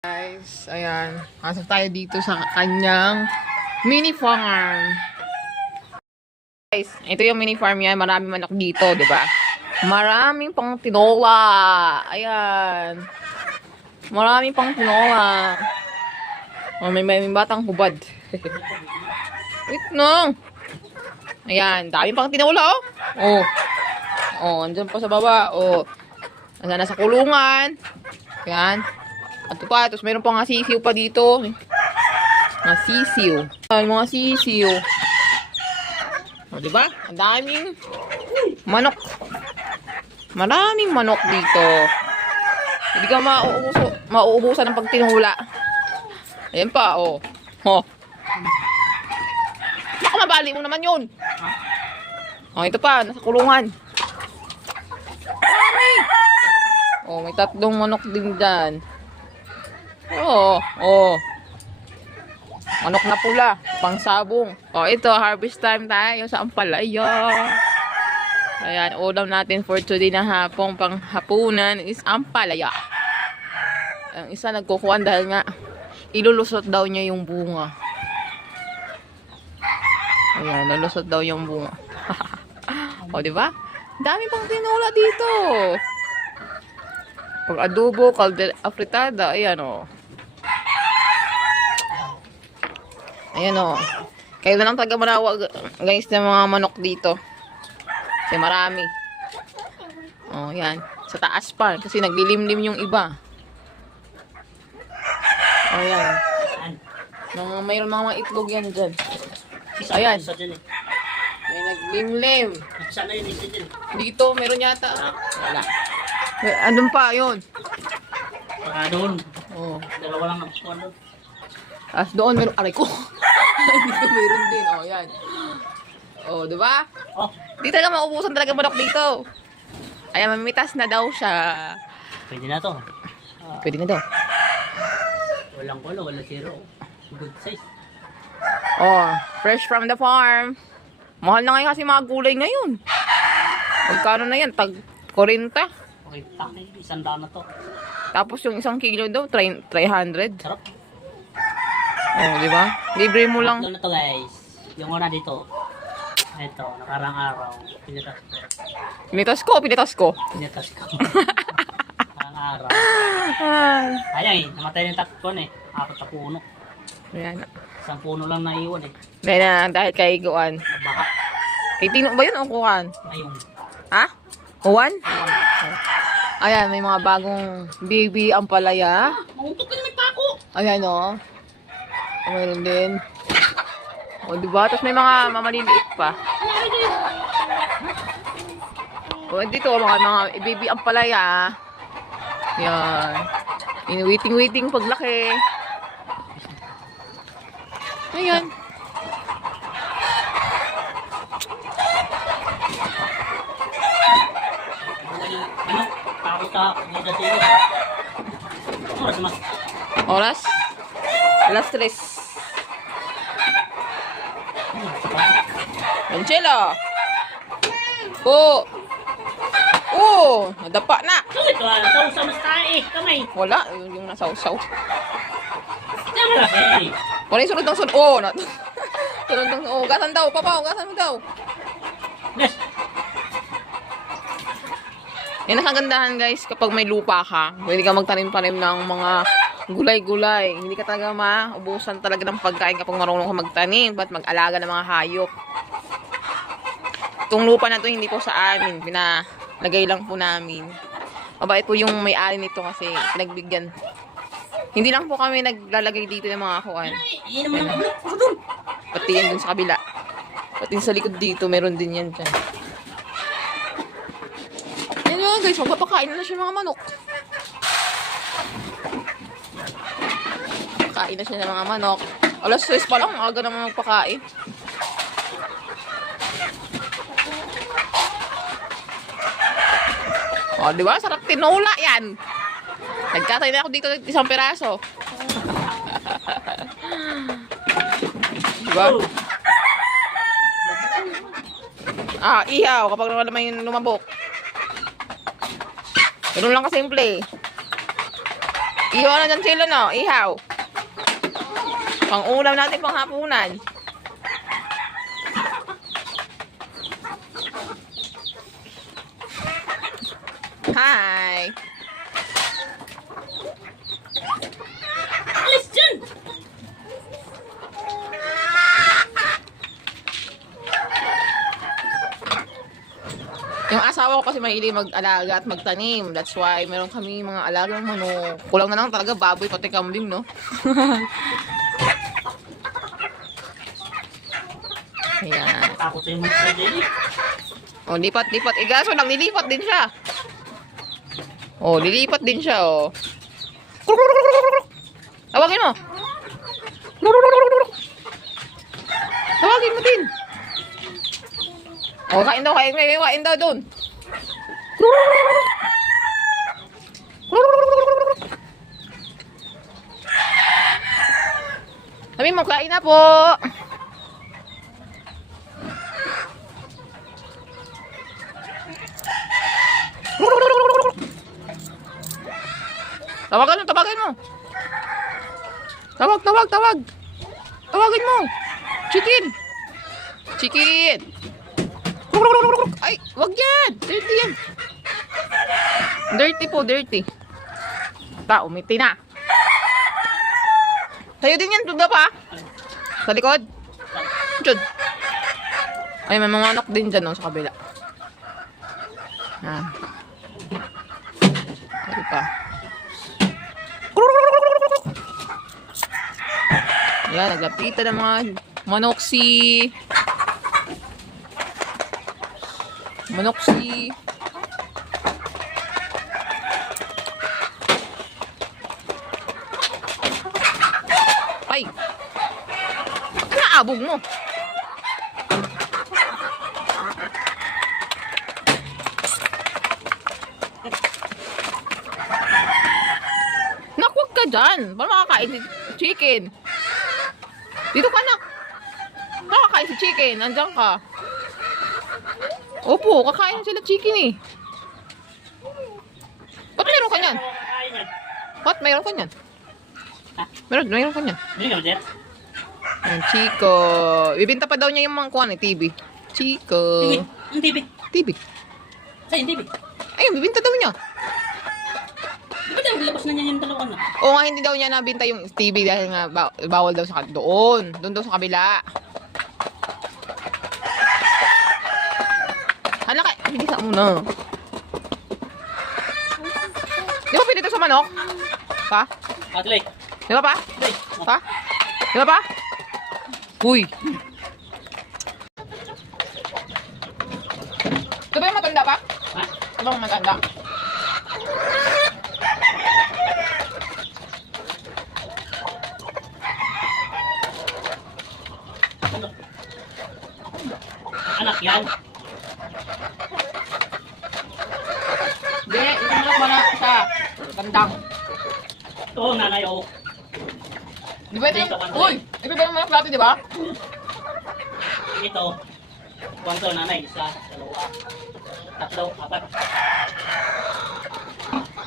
Guys, ayan. Pasok tayo dito sa kanyang mini farm. Guys, ito yung mini farm niya. Maraming manok dito, di ba? Maraming pang tinola. Ayan. Maraming pang tinola. Oh, may batang hubad. Wait no. Ayan, daming pang tinola, oh. Oh. Oh, andyan pa sa baba. Oh. Andyan na sa kulungan. Ayan. At pa, tapos meron pa nga sisiw pa dito. Mga sisiw. Mga sisiw. O, diba? Ang daming manok. Maraming manok dito. Hindi ka mauubusan ng pagtinula. Ayan pa, oh. Oh. Baka mabali mo naman yun. Oh, ito pa, nasa kulungan. Oh, may tatlong manok din dyan. Oh, oh. Manok na pula, pangsabong. Oh, ito, harvest time tayo sa ampalaya. Ayan, ulam natin for today na hapong panghapunan is ampalaya. Ang isa nagkukuhan dahil nga ilulusot daw niya yung bunga. Ayan, lulusot daw yung bunga. O, diba? Dami pang tinola dito. Pag adobo, calder afritada, ayan o. Ayan o. Kayo na lang taga-manawa guys ng mga manok dito. Kasi marami. O, yan. Sa taas pa. Kasi naglilimlim yung iba. O, yan. Mayroon mga itlog yan dyan. Ayan. May naglimlim. Dito, meron yata. Wala. Andun pa, yun. Doon. O. Dalawa lang ang doon. Tapos doon, meron. Aray ko. Dito meron din. O, yan. O, diba? Oh. Di talaga maubusan talaga manok dito. Ayan, mamitas na daw siya. Pwede na to. Pwede na daw. Walang kulo, wala zero. Good size. Oh, fresh from the farm. Mahal na ngayon kasi mga gulay ngayon. Magkano na yan? Tag 40. Okay, takay. 100 na to. Tapos yung isang kilo daw, 300. Sarap. Oh, di ba? Libre mo lang. Tatlo na to guys. Yung una dito. Ito, nakarang araw. Pinitas ko. Pinitas ko. Nakarang araw. Ay. Ayan eh, namatay ng takpon eh. 4 na puno. Ayan. 1 puno lang naiwan eh. Dahil kay Guan. Nabaka. Kay Tino ba yun o Kuan? Ayun. Ha? Kuan? Ayan, may mga bagong baby ampalaya. Mauntok ka na may pako. Ayan o. Mayroon din. O, diba? Tapos may mga mamaliliit pa. O, dito, mga baby ampalaya. Yan. Waiting paglaki. Ayan. Ano? Takot ka. Mega sino. Oras mas. Oras? Alas 3. Angela! Po! Oh! Nadapa na! Sungit ka. Sausaw mas tae. Kamay. Wala. Yung nasawsaw. Diyan na. Wala yung sunod ng sunod. Oh! Sunod ng... Oh, gasan daw. Papa, gasan mo daw. Yes. Yan ang kagandahan guys kapag may lupa ka. Pwede ka magtanim-tanim ng mga gulay-gulay. Hindi ka talaga maubusan talaga ng pagkain kapag marunong ka magtanim at mag-alaga ng mga hayop. Itong lupa na to hindi po sa amin. Pinalagay lang po namin. Mabait po yung may-ari nito kasi pinagbigyan. Hindi lang po kami naglalagay dito ng mga kuwan. Iyan naman ang ulit. Doon. Pati yan dun sa kabila. Pati sa likod dito, meron din yan dyan. Yan yun guys, magpapakain na siya ng mga manok. Kain na siya ng mga manok. Alas 6 pa lang, aga naman magpakain. O, di ba? Sarap tinola yan. Nagkatay na ako dito ng isang piraso. Diba? Ah, ihaw kapag naman may lumabok. Ganun lang kasimple. Ihaw na dyan sila, no? Ihaw. Pang ulam natin, pang hapunan. Hi! Alis dyan! Yung asawa ko kasi mahilig mag-alaga at magtanim. That's why meron kami mga alagang manok. Kulang na lang talaga baboy pati kambing, no? Ayan. Takot sa'yo mga sarili. O, lipat. Igaso lang, lilipat din siya. O, lilipat din siya, o. Tawagin mo. Tawagin mo din. O, kain daw doon. Sabi mo, kain na po. Tawagin mo. Tawag. Tawagin mo. Chicken. Ay, wag yan. Dirty yan. Dirty. Umiti na. Sa'yo din yan, tuda pa. Sa likod. Diyan. Ay, may mga anak din dyan, no, sa kabila. Yan. Ay pa. Yan, naglapitan ng mga manoksi. Ay! Naabog mo. Nakwag ka dyan. Paano makakain si chicken? Dito ka na. Nakakain si chicken. Nandiyan ka. Opo, kakain sila chicken eh. Ba't meron ka niyan? Ba't meron ka niyan? Meron ka niyan. Hindi ka dyan? Ayan, Chico. Bibinta pa daw niya yung mga kuwan eh, TV. Chico. TV. Saan yung TV? Ayun, bibinta daw niya. Di ba tayo labas na niya yung dalawa na? Oo nga, hindi daw niya nabinta yung TV dahil nga bawal daw sa doon. Doon daw sa kabila. Hala ka, hindi sa muna. Di ba pwede ito sa manok? Pa? Adlay. Di ba pa? Pa? Di ba pa? Uy. Ito ba yung matanda pa? Ha? Ito ba yung matanda? Anak yan. Hindi, ito mo na sa gandang. Ito, nanay o. Di ba ito yung... Uy! Ito ba yung manok natin, di ba? Ito. Kwanto, nanay. Isa, dalawa. Tatlo, apat.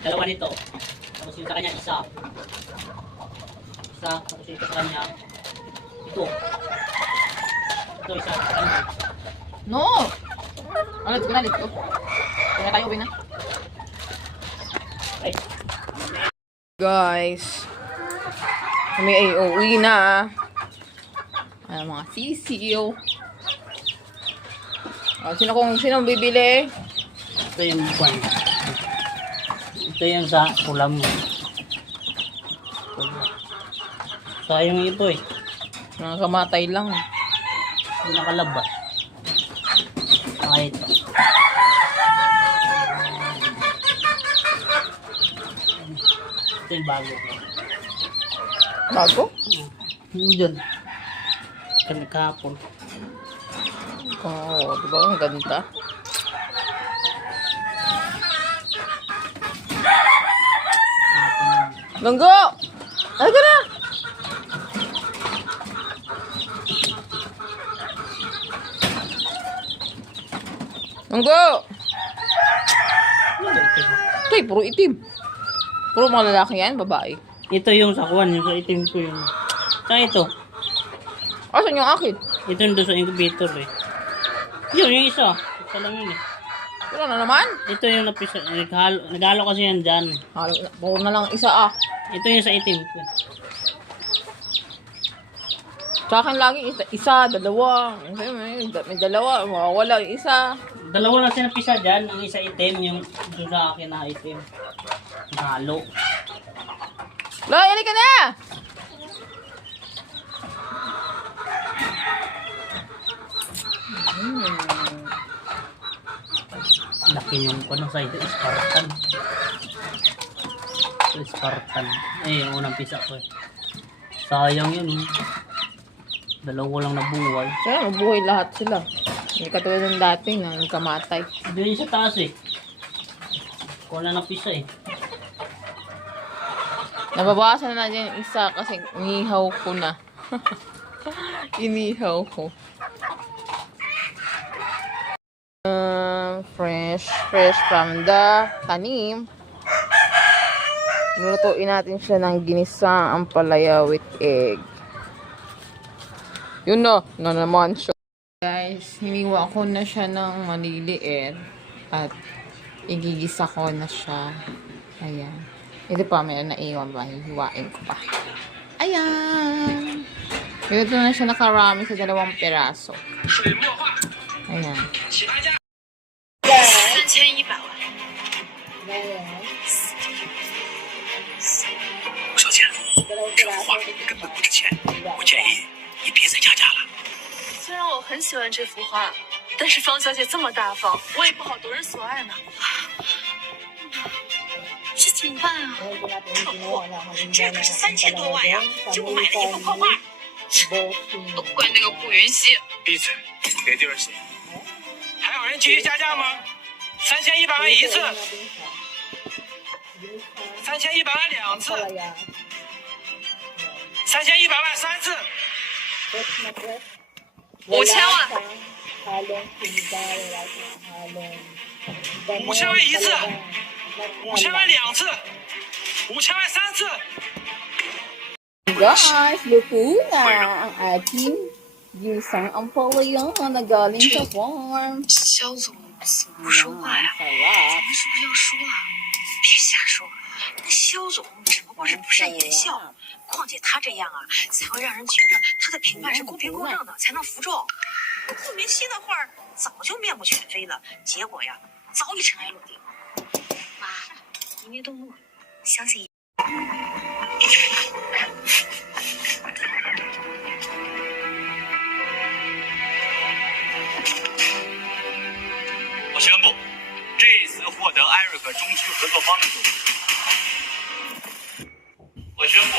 Dalawa nito. Tapos yung sa kanya, isa. Tapos yung sa kanya, ito. Ito, isa. No! Ano, dito na dito. Kaya tayo, uwi na. Ay. Guys. Kami ay uwi na. Ay, mga sisiyo. Sino bibili? Ito yung buwan. Ito yung sa ulam. Sayang ito eh. Nakakamatay lang. Hindi nakalaba. Ay, ito. Ito yung bago. Bago? Diyan. Kahapon. Oo, diba? Ang ganda. Langgo! Ay ka na! Langgo! Ito puro itim. Puro mga lalaki yan, babae. Ito yung sa kuwan, yung sa itim ko yun. Saka ito. Asan yung akin? Ito yung doon sa incubator eh. Yun, yung isa. Isa lang yun eh. Wala na naman. Ito yung napisa. Naghalo kasi yan dyan. Puro na lang isa ah. Ito yung sa itim ko. Sa akin lagi isa, dalawa. May dalawa, mawawala yung isa. Dalawa lang siya napisa dyan. Ang isa itim, yung doon sa akin na itim. Naghalo. Loy, halika na! Laki yung ano sa ito, Spartan. Ito, Spartan. Eh, yung unang pisa ko eh. Sayang yun eh. Dalawa lang nabuhay. Kaya mabuhay lahat sila. Hindi katulad ng dati na nagkamatay. Doon yung sa taas eh. Kuha na ng pisa eh. Nababawasan na natin yung isa kasi inihaw ko na. Inihaw ko. Fresh from the tanim. Nilutuin natin siya ng ginisa ang palaya with egg. Yun na naman siya. Guys, hiniwa ko na siya ng maliliit at igigisa ko na siya. Ayan. Ito pa, mayroon na iwan ba? Hihiwain ko pa. Ayan. Ito na siya nakarami sa 2 piraso. Ayan. 3100万。小倩，这幅画根本不值钱，我建议你别再加价了。虽然我很喜欢这幅画，但是方小姐这么大方，我也不好夺人所爱呢。这怎么办啊？可恶，这可是3000多万呀！就我买了一幅破画。都怪那个顾云熙。闭嘴，别地儿谁。还有人继续加价吗？3100万一次，3100万2次，3100万3次。 5000万。 5000万一次，5000万2次，5000万3次。 Guys, luto na ang ating gisang ampalaya na galing sa farm. 肖总怎么不说话呀？ Sarap. 你是不是要说啊？别瞎说，那肖总只不过是不善言笑，况且他这样啊，才会让人觉得他的评判是公平公正的，才能服众。顾云熙的画儿早就面目全非了，结果呀，早已尘埃落定。妈，你别动怒，相信。 我宣布，这次获得艾瑞克中区合作方的组织。我宣布，